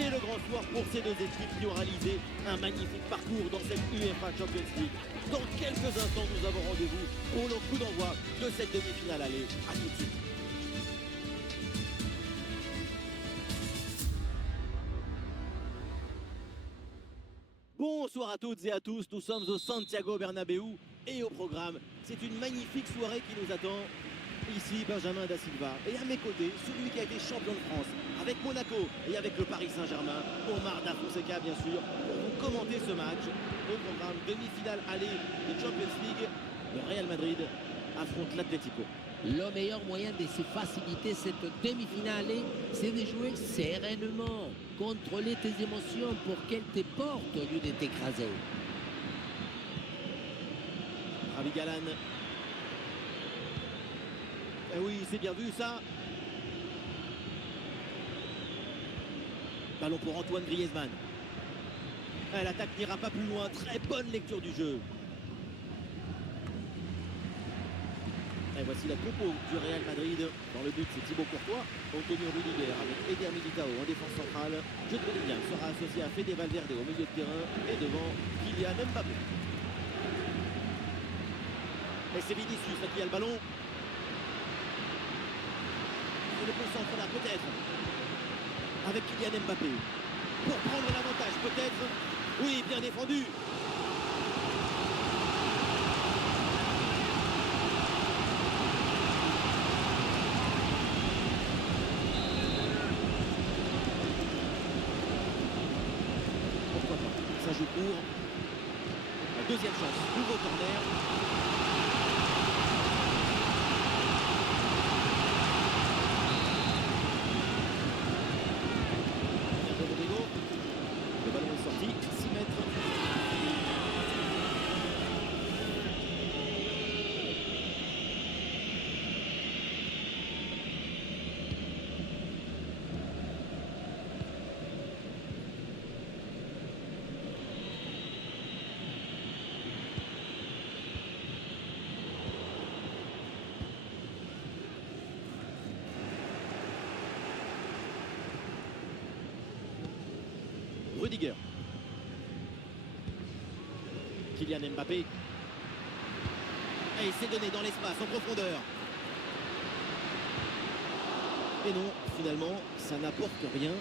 C'est le grand soir pour ces deux équipes qui ont réalisé un magnifique parcours dans cette UEFA Champions League. Dans quelques instants, nous avons rendez-vous pour le coup d'envoi de cette demi-finale aller. À tout de suite. Bonsoir à toutes et à tous, nous sommes au Santiago Bernabéu et au programme, c'est une magnifique soirée qui nous attend. Ici, Benjamin Da Silva et à mes côtés, celui qui a été champion de France avec Monaco et avec le Paris Saint-Germain, Omar Da Fonseca bien sûr, pour vous commenter ce match. Au programme demi-finale aller de Champions League, le Real Madrid affronte l'Atlético. Le meilleur moyen de se faciliter cette demi-finale, c'est de jouer sereinement, contrôler tes émotions pour qu'elles te portent au lieu de t'écraser. Ravi Galan. Eh oui, c'est bien vu ça. Ballon pour Antoine Griezmann. L'attaque n'ira pas plus loin. Très bonne lecture du jeu. Et voici la compo du Real Madrid. Dans le but, c'est Thibaut Courtois, Antonio Rudiger avec Eder Militao en défense centrale. Jude Bellingham sera associé à Fede Valverde au milieu de terrain et devant Kylian Mbappé. Et c'est Vinicius qui a le ballon. Et le concentre là peut-être avec Kylian Mbappé pour prendre l'avantage peut-être. Oui, bien défendu. Pourquoi pas, ça joue court. La deuxième chance, nouveau corner. Le ballon est sorti, 6 mètres. Rudiger. Kylian Mbappé. Et il s'est donné dans l'espace, en profondeur. Et non, finalement, ça n'apporte rien.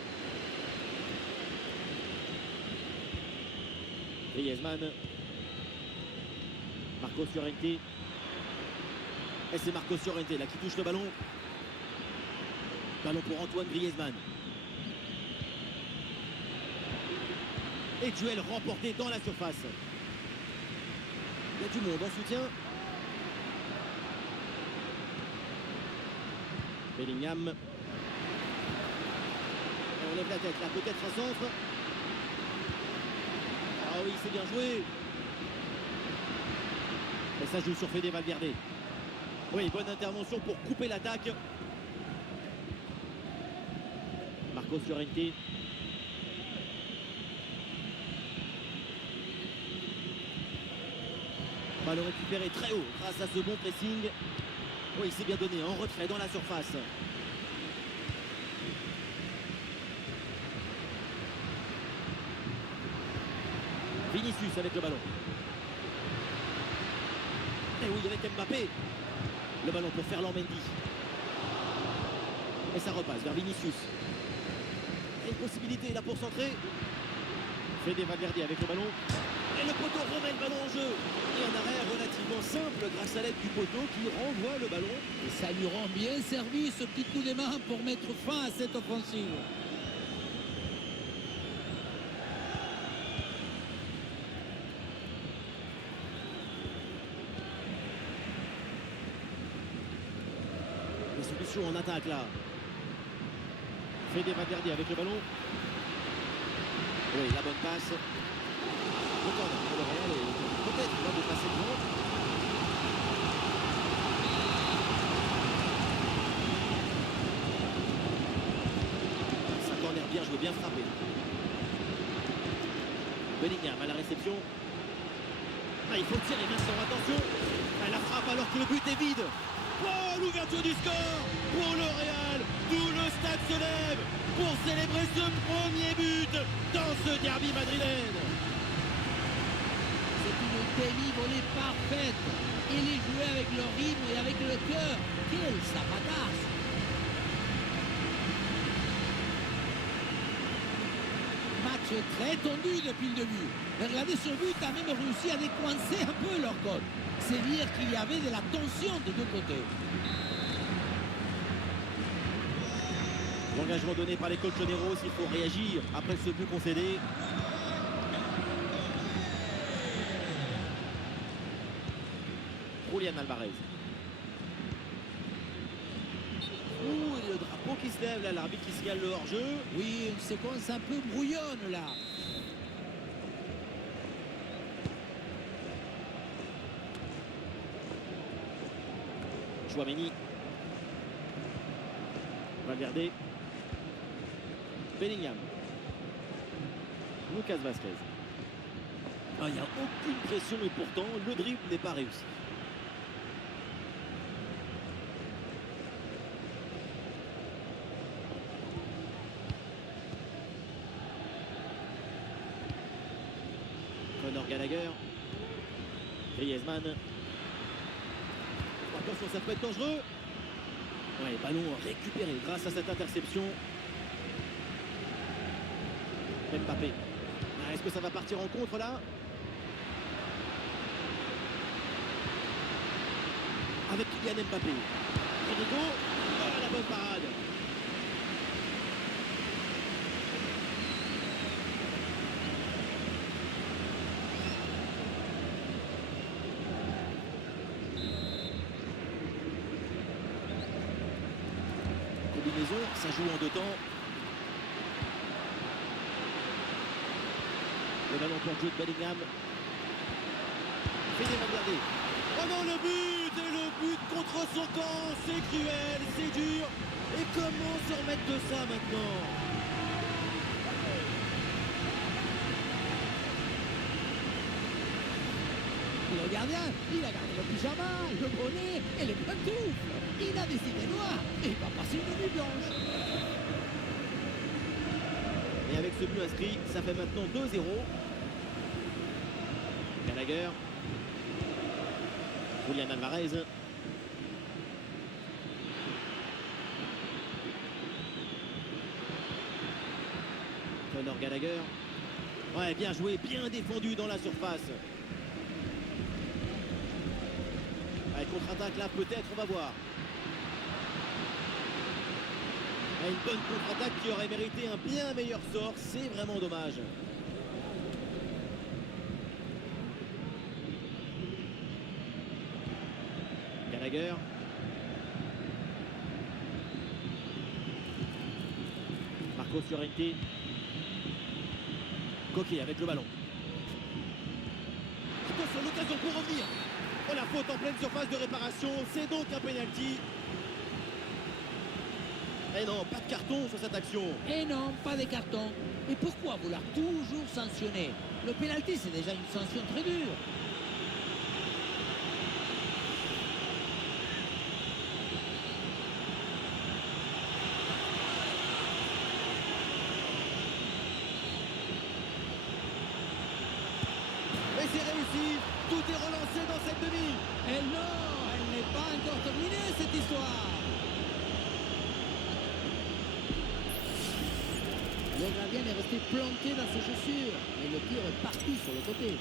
Griezmann. Marcos Llorente. Et c'est Marcos Llorente là qui touche le ballon. Ballon pour Antoine Griezmann. Et duel remporté dans la surface. Il y a du monde en soutien. Bellingham. Et on lève la tête là, peut-être un centre. Ah oui, c'est bien joué. Et ça joue sur Fede Valverde. Oui, bonne intervention pour couper l'attaque. Marcos Llorente. Ballon récupéré très haut grâce à ce bon pressing. Oui, il s'est bien donné en retrait dans la surface. Vinicius avec le ballon. Et oui, avec Mbappé. Le ballon pour Ferland Mendy. Et ça repasse vers Vinicius. Et une possibilité là pour centrer. Fede Valverde avec le ballon. Et le poteau remet le ballon en jeu. Et un arrêt relativement simple grâce à l'aide du poteau qui renvoie le ballon. Et ça lui rend bien servi ce petit coup de main pour mettre fin à cette offensive. Les solutions en attaque là. Fede Valverde avec le ballon. Oui, la bonne passe. Le corner pour le Real et peut-être là de passer devant. Ça corner bien joué, bien frappé. Bellingham à la réception. Ah, il faut tirer maintenant, attention. Ah, la frappe alors que le but est vide. Oh, l'ouverture du score pour le Real. Tout le stade se lève pour célébrer ce premier but dans ce derby madrilène. C'est une demi-volée parfaite. Il est joué avec le rythme et avec le cœur. Quel sapatasse! Match très tendu depuis le début. Regardez ce but a même réussi à décoincer un peu leur côte. C'est dire qu'il y avait de la tension des deux côtés. L'engagement donné par les colchoneros, il faut réagir après ce but concédé. Julián Alvarez. Ouh, et le drapeau qui se lève là, l'arbitre qui signale le hors-jeu. Oui, une séquence un peu brouillonne là. Chouameni. Valverde. Bellingham. Lucas Vazquez. Ah, il n'y a aucune pression et pourtant le dribble n'est pas réussi. Conor Gallagher. Griezmann. Attention, ça peut être dangereux. Ouais, ballon récupéré grâce à cette interception. Mbappé. Ah, est-ce que ça va partir en contre là? Avec Kylian Mbappé. Rodrigo. Oh, la bonne parade. Combinaison, ça joue en deux temps. Le ballon pour le jeu de Bellingham. Fede Valverde. Oh non, le but! Et le but contre son camp. C'est cruel, c'est dur. Et comment se remettre de ça maintenant? Le gardien, il a gardé le pyjama, le bonnet et les pantoufles. Il a décidé noir et il va passer une nuit blanche. Et avec ce but inscrit, ça fait maintenant 2-0. Gallagher. Julián Alvarez. Conor Gallagher. Ouais, bien joué, bien défendu dans la surface. Allez, contre-attaque là, peut-être, on va voir. Une bonne contre-attaque qui aurait mérité un bien meilleur sort. C'est vraiment dommage. Gallagher. Marcos Llorente. Coquet avec le ballon. Attention, l'occasion pour revenir. Oh, la faute en pleine surface de réparation. C'est donc un penalty. Et non, pas de carton sur cette action. Et non, pas de carton. Et pourquoi vouloir toujours sanctionner? Le pénalty, c'est déjà une sanction très dure. Et c'est réussi. Tout est relancé dans cette demi. Et non, elle n'est pas encore terminée cette histoire. Le gardien est resté planté dans ses chaussures, mais le tir est parti sur le côté.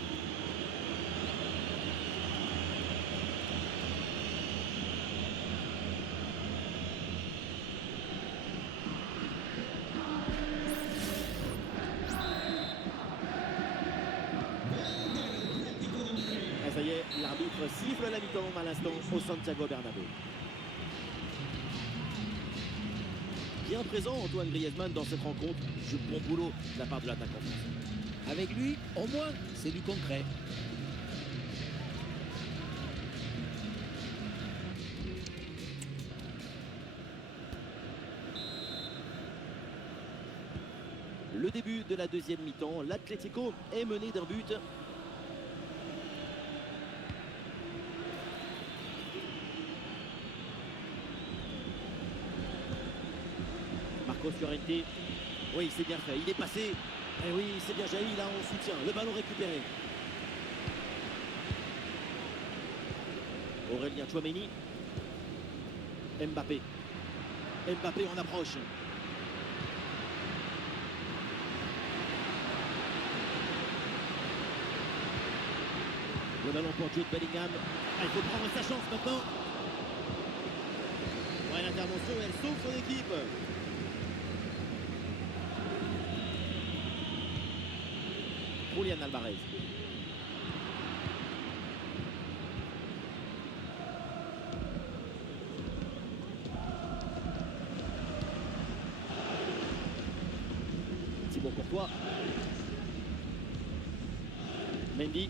Et ça y est, l'arbitre siffle la mi-temps à l'instant au Santiago Bernabéu. Bien présent Antoine Griezmann dans cette rencontre. Bon boulot de la part de l'attaquant français. Avec lui, au moins, c'est du concret. Le début de la deuxième mi-temps, l'Atlético est mené d'un but. Marcos Llorente. Oui, c'est bien fait. Il est passé. Et oui, c'est bien jailli là en soutien. Le ballon récupéré. Aurélien Tchouaméni. Mbappé. Mbappé en approche. Le ballon pour Jude Bellingham. Ah, il faut prendre sa chance maintenant. Ouais, l'intervention, elle sauve son équipe. Julian Alvarez. Thibaut Courtois. Mendy.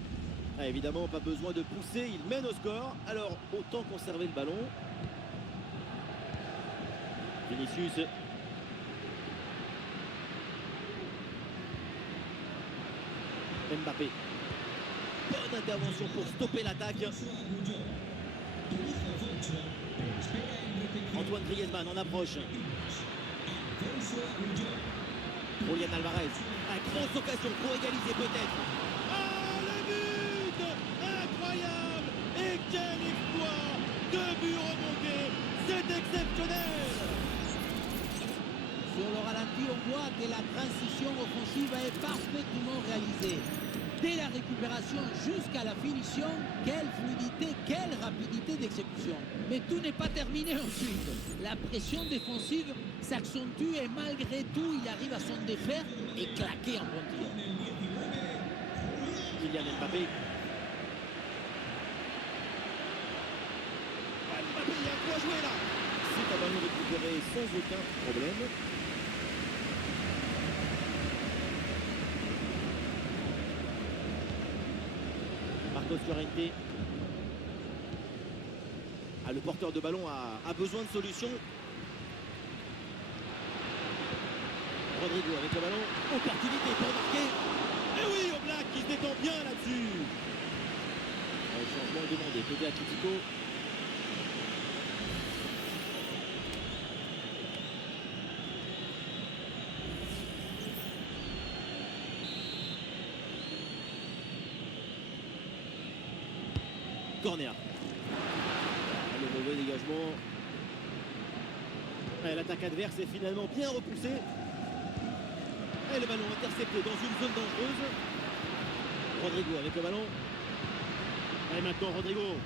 Ah, évidemment, pas besoin de pousser, il mène au score. Alors, autant conserver le ballon. Vinicius. Mbappé. Bonne intervention pour stopper l'attaque. Antoine Griezmann en approche. Julian Alvarez. Grosse occasion pour égaliser peut-être. Ah, le but incroyable. Et quel exploit. 2 buts remontés. C'est exceptionnel. Sur le ralenti, on voit que la transition offensive est parfaitement réalisée. Dès la récupération jusqu'à la finition, quelle fluidité, quelle rapidité d'exécution. Mais tout n'est pas terminé ensuite. La pression défensive s'accentue et malgré tout, il arrive à s'en défaire et claquer en bon tir. Kylian Mbappé. Mbappé, il y a quoi jouer là. C'est un ballon récupéré sans aucun problème. Marcos Llorente. Ah, le porteur de ballon a besoin de solutions. Rodrigo avec le ballon. Opportunité pour marquer. Et oui, Oblak qui se détend bien là-dessus. Le changement est demandé côté Atlético. Corner. Le mauvais dégagement. L'attaque adverse est finalement bien repoussée. Et le ballon intercepté dans une zone dangereuse. Rodrigo avec le ballon. Et maintenant Rodrigo.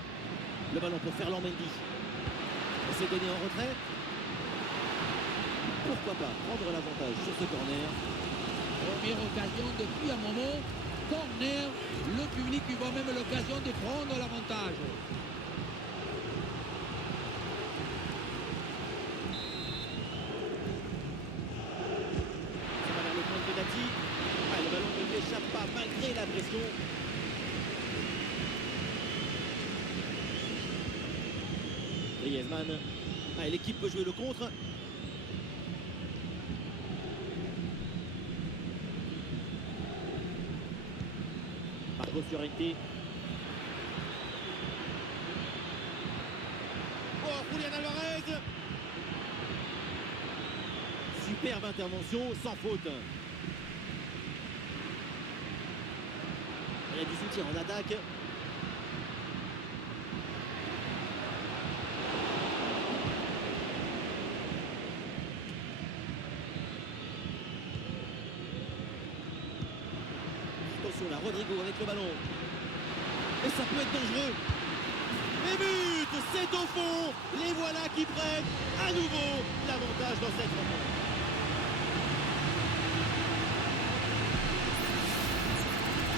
Le ballon pour Ferland Mendy. Et c'est donné en retrait. Pourquoi pas prendre l'avantage sur ce corner. Première occasion depuis un moment. Corner, le public qui voit même l'occasion de prendre l'avantage. Ça va vers le point de pénalty. Le ballon ne lui échappe pas malgré la pression. Griezmann. L'équipe peut jouer le contre. Marcos Llorente. Oh, Julian Alvarez. Superbe intervention, sans faute. Il y a du soutien en attaque. Attention là, Rodrigo avec le ballon. Et ça peut être dangereux. Et but, c'est au fond. Les voilà qui prennent à nouveau l'avantage dans cette rencontre.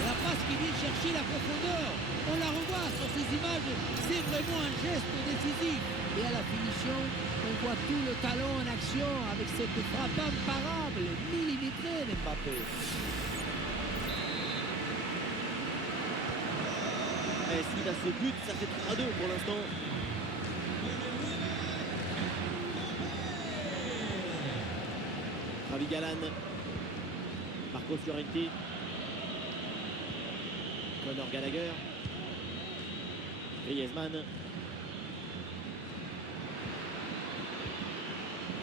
La passe qui vient chercher la profondeur. On la revoit sur ces images. C'est vraiment un geste décisif. Et à la finition, on voit tout le talent en action avec cette frappe imparable, millimétrée d'Mbappé. Et suite à ce but, ça fait 3-2 pour l'instant. Javi Galan. Marcos Llorente. Conor Gallagher. Griezmann.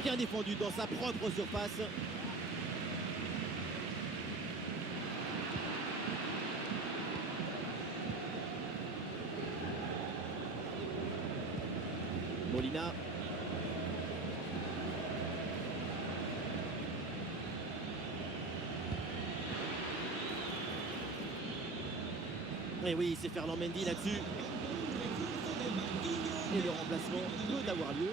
Bien défendu dans sa propre surface. Molina. Et oui, c'est Ferland Mendy là-dessus. Et le remplacement peut avoir lieu.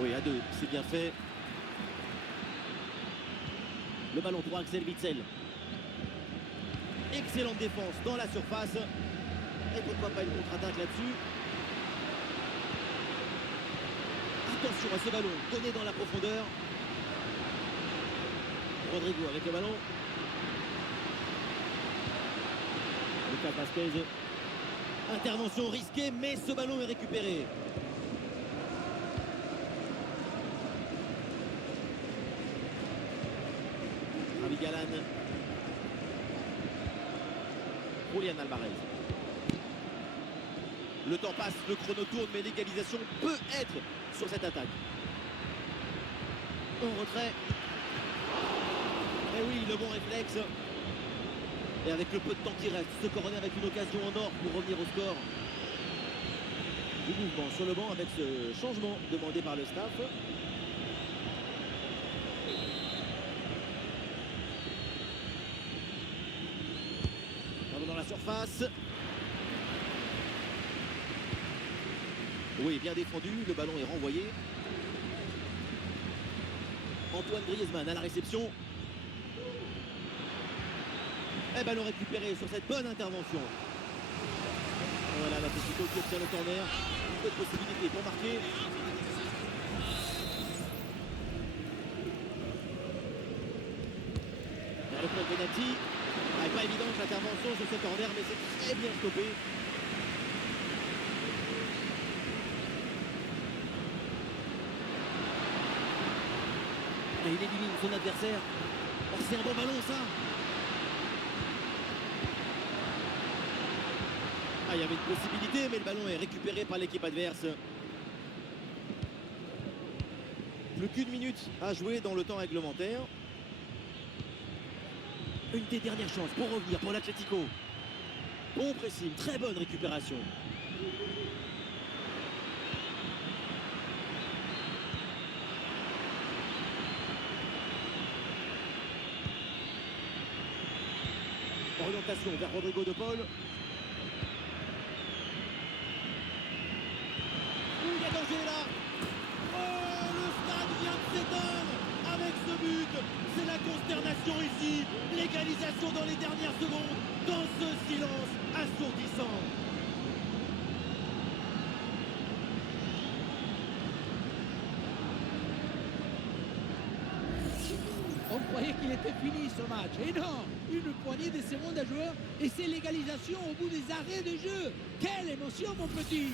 Oui, à deux, c'est bien fait. Le ballon pour Axel Witsel. Excellente défense dans la surface. Et pourquoi pas une contre-attaque là-dessus. Attention à ce ballon donné dans la profondeur. Rodrigo avec le ballon. Lucas Vázquez. Intervention risquée, mais ce ballon est récupéré. Javi Galán. Julián Alvarez. Le temps passe, le chrono tourne, mais l'égalisation peut être sur cette attaque. En retrait. Et oui, le bon réflexe. Et avec le peu de temps qui reste, ce corner avec une occasion en or pour revenir au score. Du mouvement sur le banc avec ce changement demandé par le staff. Ballon dans la surface. Oui, bien défendu, le ballon est renvoyé. Antoine Griezmann à la réception. Et ballon récupéré sur cette bonne intervention. Voilà, l'Atlético qui obtient le corner. Peu de possibilités pour marquer. Vers le point de penalty. Pas évident l'intervention sur ce corner, mais c'est très bien stoppé. Et il élimine son adversaire. Oh, c'est un bon ballon ça. Ah, il y avait une possibilité, mais le ballon est récupéré par l'équipe adverse. Plus qu'une minute à jouer dans le temps réglementaire. Une des dernières chances pour revenir pour l'Atlético. Bon pressing, très bonne récupération. Orientation vers Rodrigo de Paul. Il y a danger là. Oh, le stade vient de s'éteindre avec ce but. C'est la consternation ici. L'égalisation dans les dernières secondes. Dans ce silence assourdissant. On croyait qu'il était fini ce match. Et non, une poignée de secondes à jouer et c'est l'égalisation au bout des arrêts de jeu. Quelle émotion, mon petit!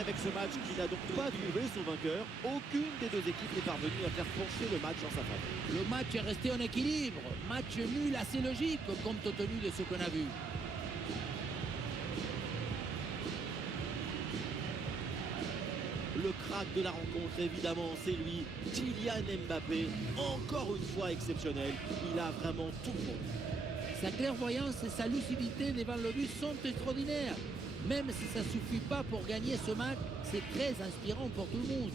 Avec ce match qui n'a donc pas trouvé son vainqueur, aucune des deux équipes n'est parvenue à faire pencher le match en sa faveur. Le match est resté en équilibre, match nul assez logique compte tenu de ce qu'on a vu. Le crack de la rencontre, évidemment, c'est lui, Kylian Mbappé, encore une fois exceptionnel, il a vraiment tout le monde. Sa clairvoyance et sa lucidité devant le but sont extraordinaires. Même si ça ne suffit pas pour gagner ce match, c'est très inspirant pour tout le monde.